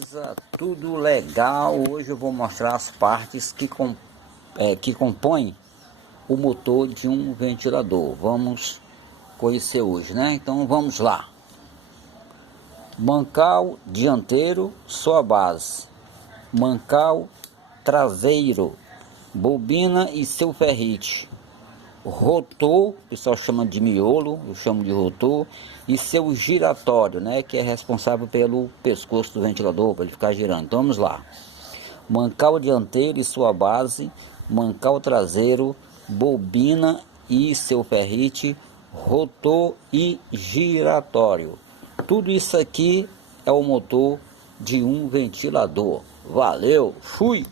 beleza? Tudo legal. Hoje eu vou mostrar as partes que compõem o motor de um ventilador. Vamos conhecer hoje, né? Então vamos lá. Mancal dianteiro, sua base. Mancal traseiro, bobina e seu ferrite. Rotor, o pessoal chama de miolo, eu chamo de rotor, e seu giratório, né, que é responsável pelo pescoço do ventilador, para ele ficar girando. Então vamos lá. Mancal dianteiro e sua base, mancal traseiro, bobina e seu ferrite, rotor e giratório. Tudo isso aqui é o motor de um ventilador. Valeu, fui!